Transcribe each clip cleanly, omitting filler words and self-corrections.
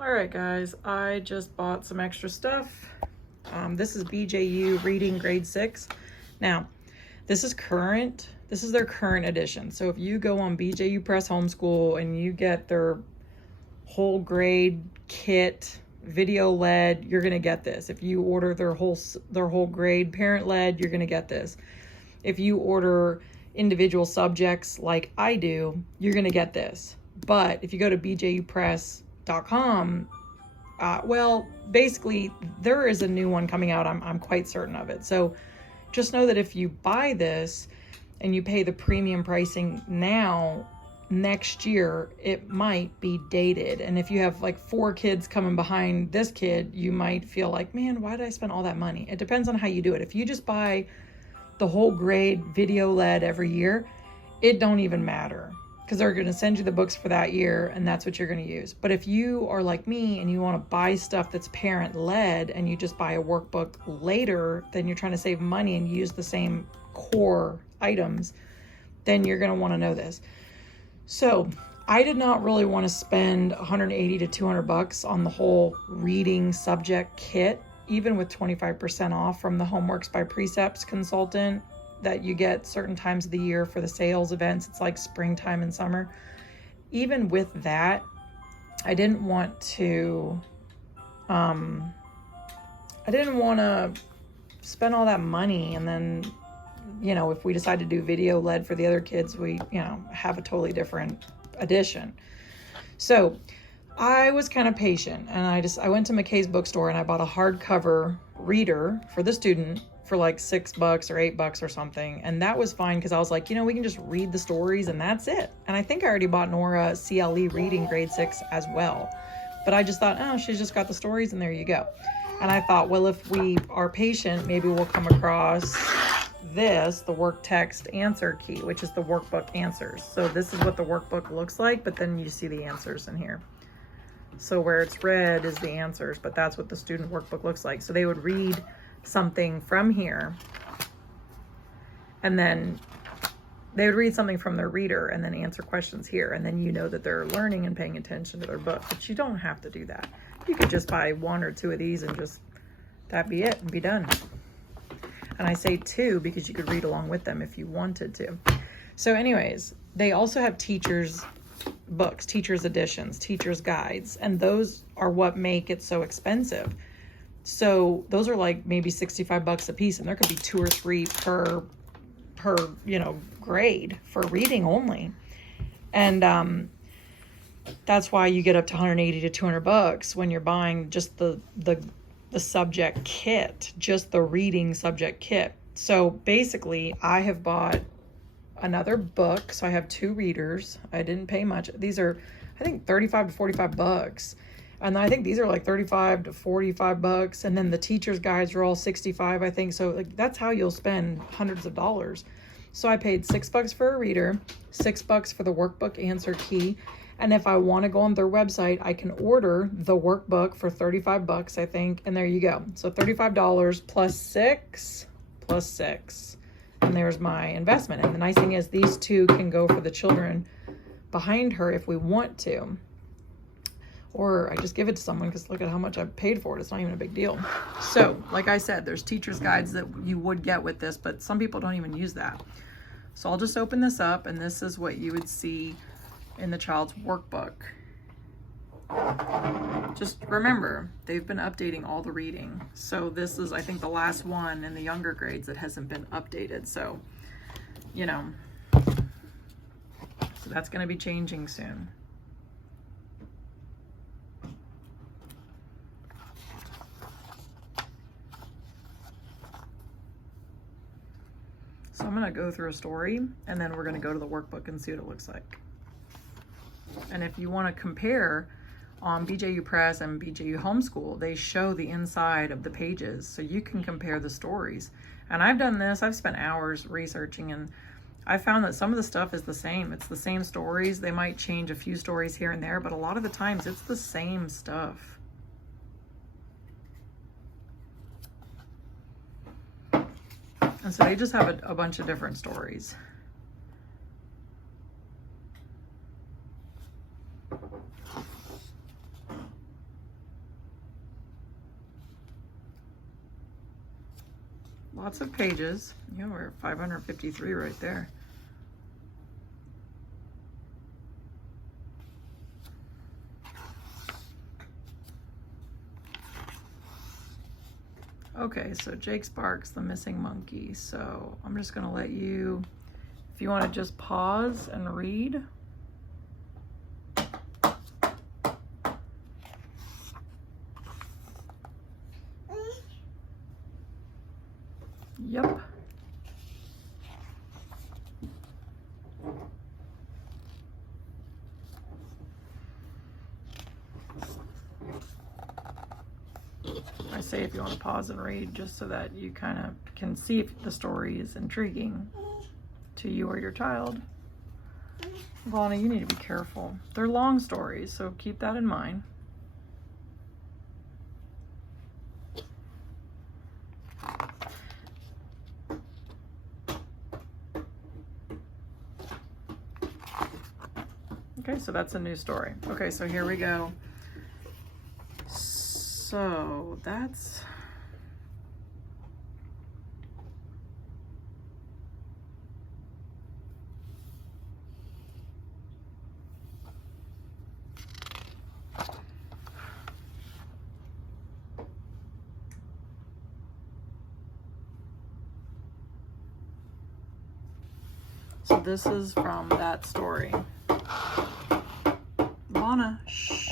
All right, guys, I just bought some extra stuff. This is BJU Reading Grade 6. Now, this is current. This is their current edition. So if you go on BJU Press Homeschool and you get their whole grade kit, video led, you're gonna get this. If you order their whole grade parent led, you're gonna get this. If you order individual subjects like I do, you're gonna get this. But if you go to bjupress.com, well, basically there is a new one coming out. I'm quite certain of it. So just know that if you buy this and you pay the premium pricing now, next year it might be dated. And if you have like 4 kids coming behind this kid, you might feel like, man, why did I spend all that money? It depends on how you do it. If you just buy the whole grade video led every year, it don't even matter, because they're going to send you the books for that year and that's what you're going to use. But if you are like me and you want to buy stuff that's parent led and you just buy a workbook later, then you're trying to save money and use the same core items, then you're going to want to know this. So I did not really want to spend $180 to $200 on the whole reading subject kit, even with 25% off from the Homeworks by Precepts consultant that you get certain times of the year for the sales events. It's like springtime and summer. Even with that, I didn't want to spend all that money. And then, if we decide to do video led for the other kids, we, have a totally different edition. So I was kind of patient, and I went to McKay's bookstore and I bought a hardcover reader for the student for like $6 or $8 or something. And that was fine, because I was like, we can just read the stories and that's it. And I think I already bought Nora CLE Reading Grade 6 as well. But I just thought, oh, she's just got the stories and there you go. And I thought, well, if we are patient, maybe we'll come across this, the work text answer key, which is the workbook answers. So this is what the workbook looks like, but then you see the answers in here. So where it's red is the answers, but that's what the student workbook looks like. So they would read something from here, and then they would read something from their reader and then answer questions here. And then that they're learning and paying attention to their book. But you don't have to do that. You could just buy 1 or 2 of these and that be it and be done. And I say 2 because you could read along with them if you wanted to. So anyways, they also have teachers' books, teachers' editions, teachers' guides, and those are what make it so expensive. So those are like maybe $65 a piece, and there could be 2 or 3 per grade for reading only. And that's why you get up to $180 to $200 when you're buying just the subject kit, just the reading subject kit. So basically I have bought another book. So I have 2 readers. I didn't pay much. These are, I think, $35 to $45. And I think these are like $35 to $45. And then the teacher's guides are all $65, I think. So that's how you'll spend hundreds of dollars. So I paid $6 for a reader, $6 for the workbook answer key. And if I want to go on their website, I can order the workbook for $35, I think. And there you go. So $35 plus 6 plus 6. And there's my investment. And the nice thing is these 2 can go for the children behind her if we want to. Or I just give it to someone, because look at how much I've paid for it. It's not even a big deal. So like I said, there's teacher's guides that you would get with this, but some people don't even use that. So I'll just open this up, and this is what you would see in the child's workbook. Just remember, they've been updating all the reading. So this is, I think, the last one in the younger grades that hasn't been updated. So, so that's going to be changing soon. So I'm going to go through a story, and then we're going to go to the workbook and see what it looks like. And if you want to compare on BJU Press and BJU Homeschool, they show the inside of the pages, so you can compare the stories. And I've done this. I've spent hours researching, and I found that some of the stuff is the same. It's the same stories. They might change a few stories here and there, but a lot of the times it's the same stuff. And so they just have a bunch of different stories. Lots of pages. Yeah, we're at 553 right there. Okay, so Jake Sparks, the missing monkey. So I'm just gonna let you, if you want to just pause and read. Yep. I say if you want to pause and read, just so that you kind of can see if the story is intriguing to you or your child. Vonna, you need to be careful. They're long stories, so keep that in mind. Okay, so that's a new story. Okay, so here we go. So that's... So this is from that story. Vonna, shh.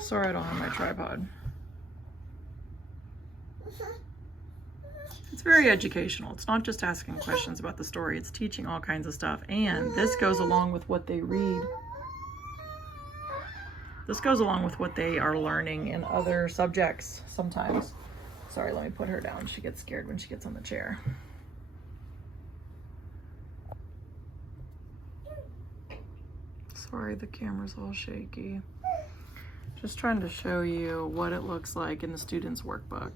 Sorry, I don't have my tripod. It's very educational. It's not just asking questions about the story, it's teaching all kinds of stuff. And this goes along with what they read. This goes along with what they are learning in other subjects sometimes. Sorry, let me put her down. She gets scared when she gets on the chair. Sorry, the camera's all shaky. Just trying to show you what it looks like in the student's workbook.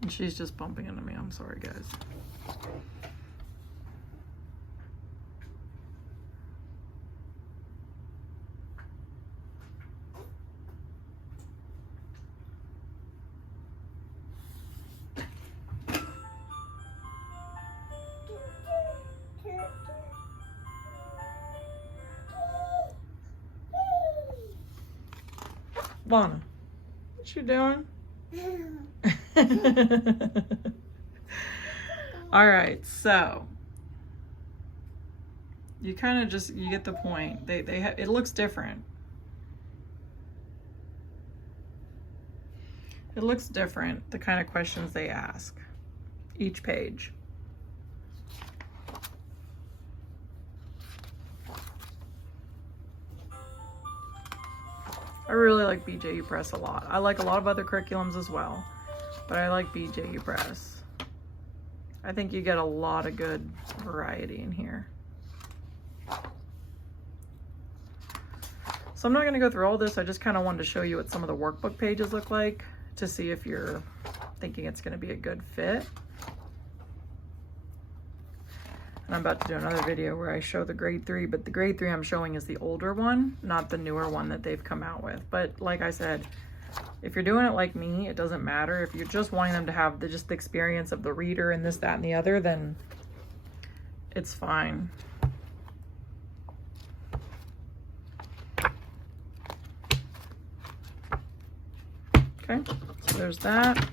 And she's just bumping into me. I'm sorry, guys. Vonna, what you doing? All right, so you kind of just, you get the point. It looks different. It looks different, the kind of questions they ask each page. I really like BJU Press a lot. I like a lot of other curriculums as well, but I like BJU Press. I think you get a lot of good variety in here. So I'm not going to go through all this. I just kind of wanted to show you what some of the workbook pages look like to see if you're thinking it's going to be a good fit. And I'm about to do another video where I show the grade 3, but the grade 3 I'm showing is the older one, not the newer one that they've come out with. But like I said, if you're doing it like me, it doesn't matter. If you're just wanting them to have just the experience of the reader and this, that, and the other, then it's fine. Okay, so there's that.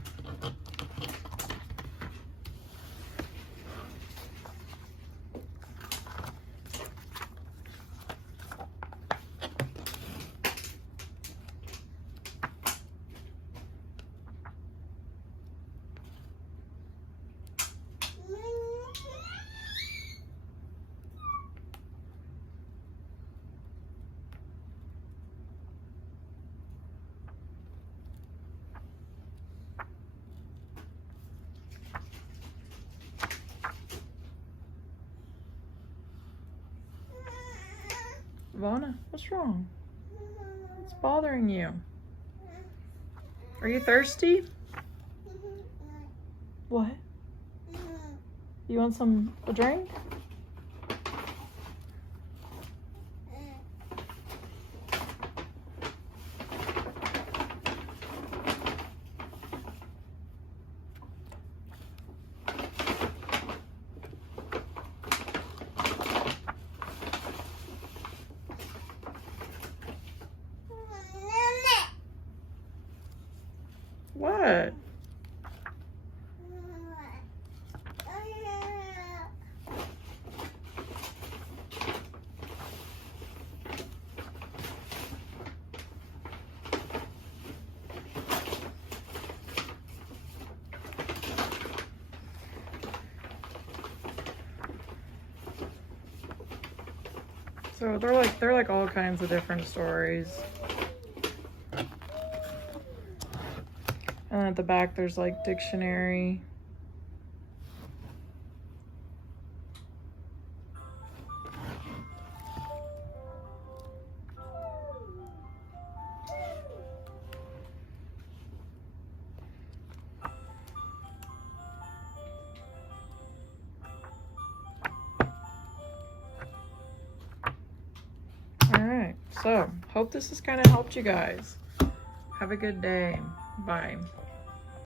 Vonna, what's wrong? What's bothering you? Are you thirsty? What? You want a drink? What? So they're like all kinds of different stories. And at the back there's like dictionary. Alright, so hope this has kind of helped you guys. Have a good day. Bye.